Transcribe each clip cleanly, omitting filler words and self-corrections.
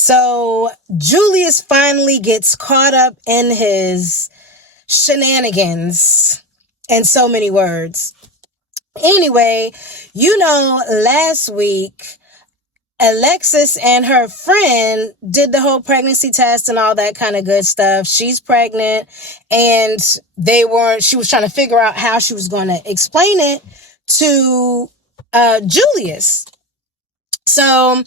So Julius finally gets caught up in his shenanigans in so many words. Anyway, last week, Alexis and her friend did the whole pregnancy test and all that kind of good stuff. She's pregnant and she was trying to figure out how she was going to explain it to Julius. So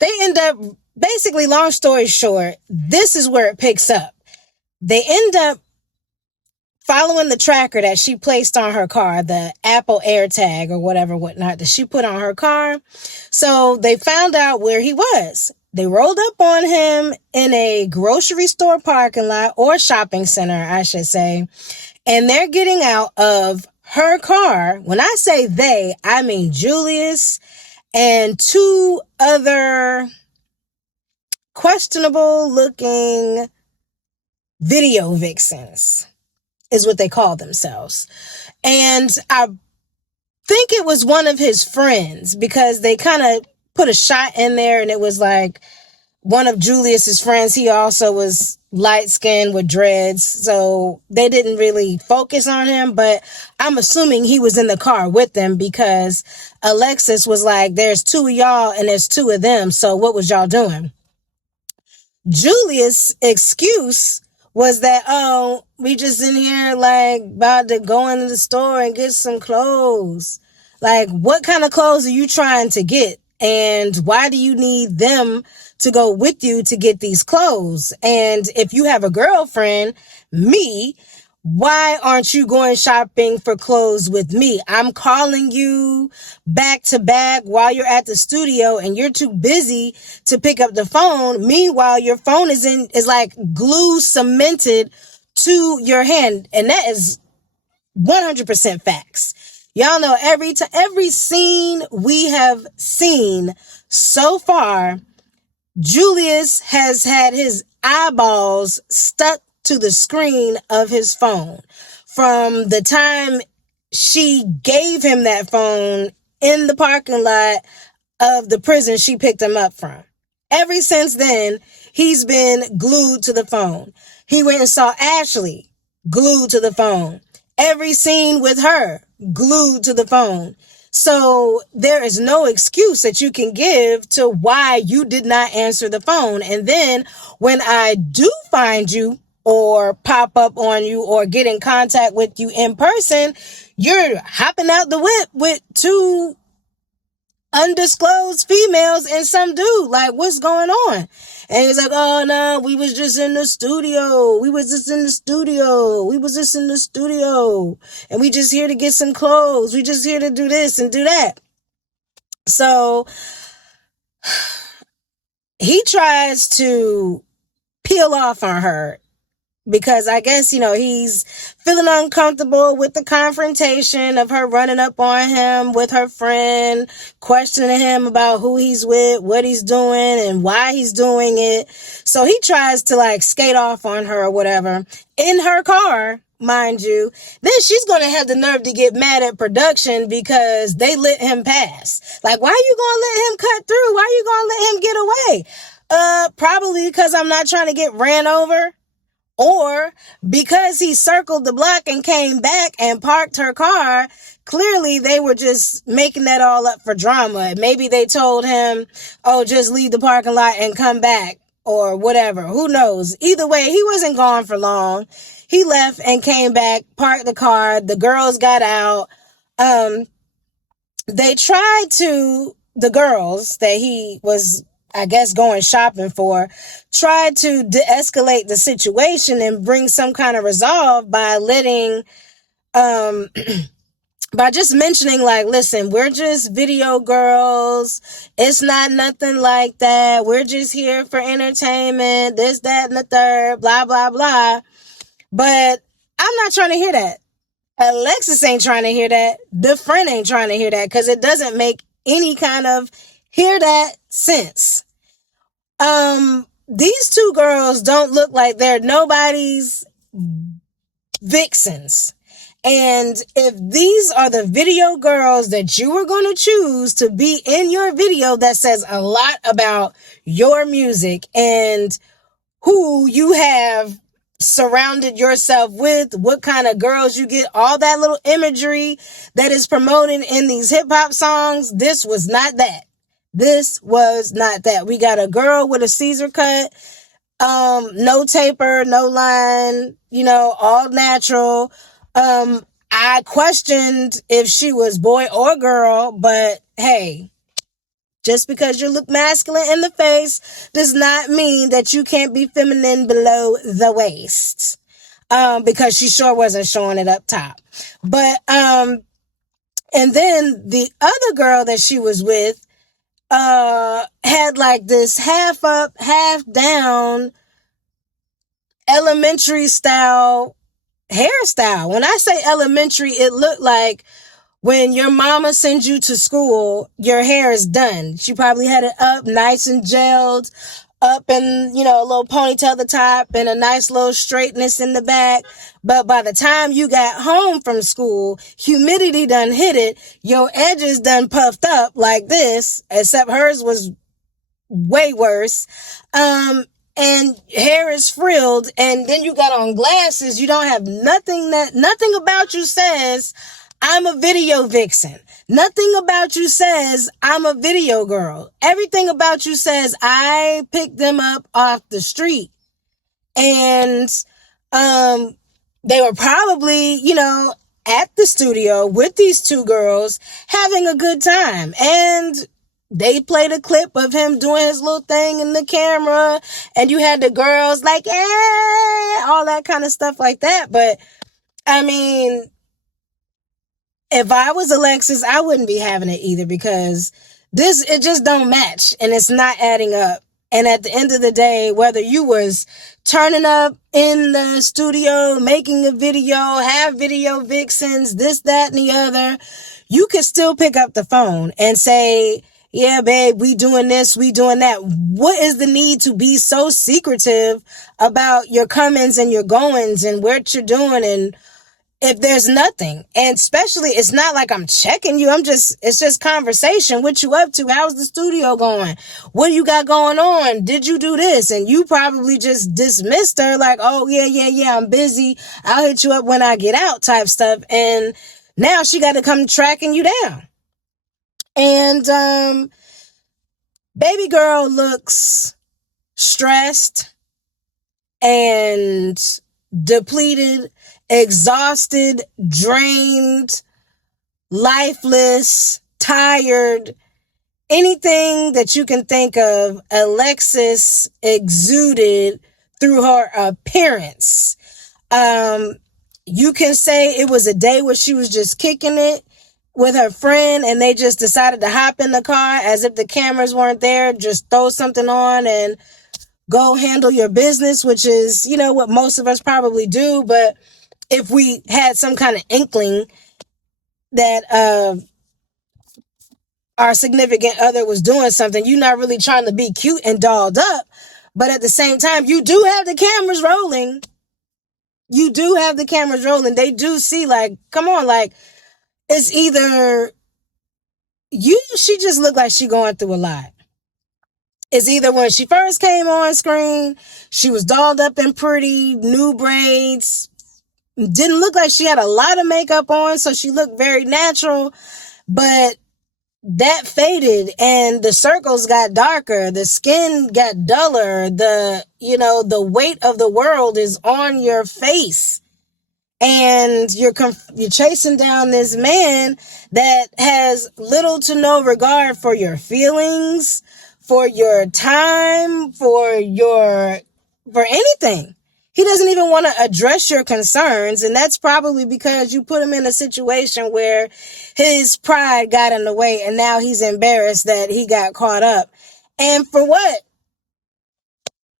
they end up, basically, long story short, this is where it picks up. They end up following the tracker that she placed on her car, the Apple AirTag or whatnot that she put on her car. So they found out where he was. They rolled up on him in a grocery store parking lot, or shopping center, I should say. And they're getting out of her car. When I say they, I mean Julius and two other questionable looking video vixens is what they call themselves. And I think it was one of his friends, because they kind of put a shot in there and it was like one of Julius's friends. He also was light skinned with dreads. So they didn't really focus on him, but I'm assuming he was in the car with them, because Alexis was like, there's two of y'all and there's two of them. So what was y'all doing? Julius' excuse was that, oh, we just in here like about to go into the store and get some clothes. Like, what kind of clothes are you trying to get? And why do you need them to go with you to get these clothes? And if you have a girlfriend, me, why aren't you going shopping for clothes with me? I'm calling you back to back while you're at the studio and you're too busy to pick up the phone. Meanwhile, your phone is like glue cemented to your hand. And that is 100% facts. Y'all know every scene we have seen so far, Julius has had his eyeballs stuck to the screen of his phone from the time she gave him that phone in the parking lot of the prison she picked him up from. Ever since then, he's been glued to the phone. He went and saw Ashley, glued to the phone. Every scene with her, glued to the phone. So there is no excuse that you can give to why you did not answer the phone. And then when I do find you or pop up on you or get in contact with you in person, you're hopping out the whip with two undisclosed females and some dude. Like, what's going on? And he's like, oh no, we was just in the studio. We was just in the studio. And we just here to get some clothes. We just here to do this and do that. So he tries to peel off on her, because I guess, he's feeling uncomfortable with the confrontation of her running up on him with her friend, questioning him about who he's with, what he's doing, and why he's doing it. So he tries to like skate off on her or whatever in her car, mind you. Then she's going to have the nerve to get mad at production because they let him pass. Like, why are you going to let him cut through? Why are you going to let him get away? Probably because I'm not trying to get ran over. Or because he circled the block and came back and parked her car. Clearly, they were just making that all up for drama. Maybe they told him, oh, just leave the parking lot and come back or whatever. Who knows? Either way, he wasn't gone for long. He left and came back, parked the car. The girls got out. The girls that he was, I guess, going shopping for, tried to de-escalate the situation and bring some kind of resolve by by just mentioning like, listen, we're just video girls. It's not nothing like that. We're just here for entertainment, this, that, and the third, blah, blah, blah. But I'm not trying to hear that. Alexis ain't trying to hear that. The friend ain't trying to hear that, because it doesn't make any kind of hear that sense. These two girls don't look like they're nobody's vixens. And if these are the video girls that you were going to choose to be in your video, that says a lot about your music and who you have surrounded yourself with, what kind of girls you get, all that little imagery that is promoted in these hip hop songs. This was not that. This was not that. We got a girl with a Caesar cut, no taper, no line, all natural. I questioned if she was boy or girl, but hey, just because you look masculine in the face does not mean that you can't be feminine below the waist. Because she sure wasn't showing it up top. But, and then the other girl that she was with, had like this half up, half down, elementary style hairstyle. When I say elementary, it looked like when your mama sends you to school, your hair is done. She probably had it up nice and gelled, up and, a little ponytail at the top and a nice little straightness in the back. But by the time you got home from school, humidity done hit it. Your edges done puffed up like this, except hers was way worse. And hair is frilled, and then you got on glasses. You don't have nothing about you says, I'm a video vixen. Nothing about you says, I'm a video girl. Everything about you says, I picked them up off the street. And, they were probably, at the studio with these two girls having a good time. And they played a clip of him doing his little thing in the camera, and you had the girls like, yeah, all that kind of stuff like that. But I mean, if I was Alexis, I wouldn't be having it either, because it just don't match and it's not adding up. And at the end of the day, whether you was turning up in the studio, making a video, have video vixens, this, that, and the other, you could still pick up the phone and say, yeah, babe, we doing this, we doing that. What is the need to be so secretive about your comings and your goings and what you're doing? And if there's nothing, and especially, it's not like I'm checking you. It's just conversation. What you up to? How's the studio going? What you got going on? Did you do this? And you probably just dismissed her like, oh, yeah, I'm busy. I'll hit you up when I get out type stuff. And now she got to come tracking you down. And, baby girl looks stressed and depleted, exhausted, drained, lifeless, tired. Anything that you can think of, Alexis exuded through her appearance. You can say it was a day where she was just kicking it with her friend and they just decided to hop in the car as if the cameras weren't there, just throw something on and go handle your business, which is, what most of us probably do. But if we had some kind of inkling that our significant other was doing something, you're not really trying to be cute and dolled up, but at the same time, you do have the cameras rolling. You do have the cameras rolling. They do see, like, come on, like, it's either she just looked like she going through a lot. It's either when she first came on screen, she was dolled up and pretty, new braids, didn't look like she had a lot of makeup on, so she looked very natural, but that faded and the circles got darker, the skin got duller, the weight of the world is on your face. And you're chasing down this man that has little to no regard for your feelings, for your time, for anything. He doesn't even want to address your concerns. And that's probably because you put him in a situation where his pride got in the way and now he's embarrassed that he got caught up. And for what?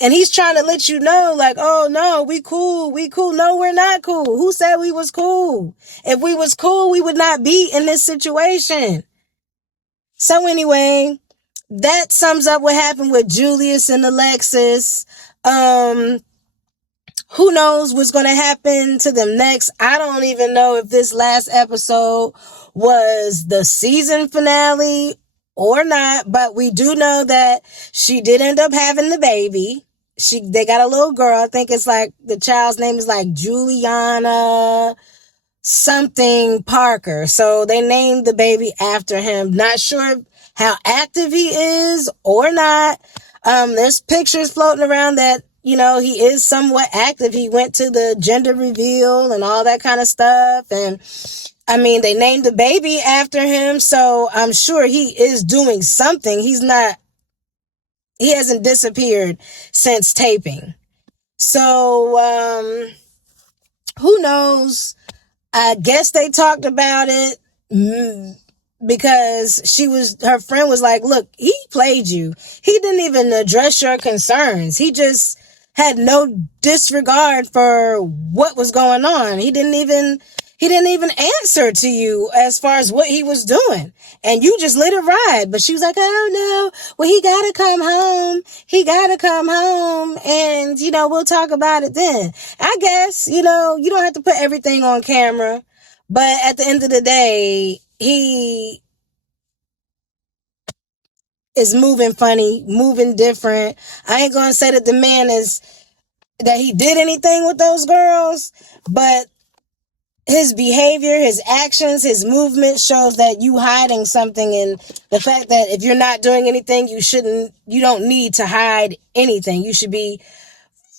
And he's trying to let you know, like, oh, no, we cool. No, we're not cool. Who said we was cool? If we was cool, we would not be in this situation. So anyway, that sums up what happened with Julius and Alexis. Who knows what's going to happen to them next? I don't even know if this last episode was the season finale or not, but we do know that she did end up having the baby. They got a little girl. I think it's like the child's name is like Juliana something Parker. So they named the baby after him. Not sure how active he is or not. There's pictures floating around that, you know, he is somewhat active. He went to the gender reveal and all that kind of stuff. And I mean, they named the baby after him. So I'm sure he is doing something. He hasn't disappeared since taping. So, who knows? I guess they talked about it because her friend was like, look, he played you. He didn't even address your concerns. He just had no disregard for what was going on. He didn't even answer to you as far as what he was doing. And you just let it ride. But she was like, oh no, well, he gotta come home. He gotta come home. And, you know, we'll talk about it then. I guess, you know, you don't have to put everything on camera. But at the end of the day, he is moving funny, moving different. I ain't gonna say that that he did anything with those girls, but his behavior, his actions, his movement shows that you hiding something, and the fact that if you're not doing anything, you don't need to hide anything. You should be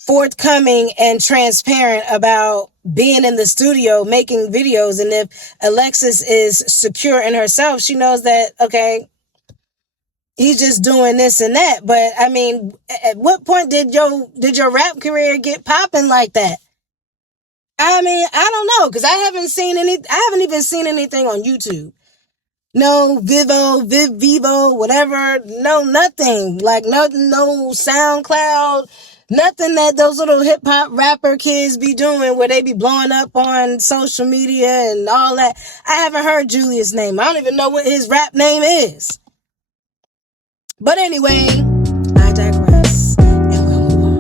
forthcoming and transparent about being in the studio, making videos. And if Alexis is secure in herself, she knows that, okay, he's just doing this and that. But I mean, at what point did your rap career get popping like that? I mean, I don't know, because I haven't even seen anything on YouTube. No Vivo, whatever. No, nothing. Like nothing, no SoundCloud, nothing that those little hip hop rapper kids be doing where they be blowing up on social media and all that. I haven't heard Julius' name. I don't even know what his rap name is. But anyway, I digress. And we'll move on.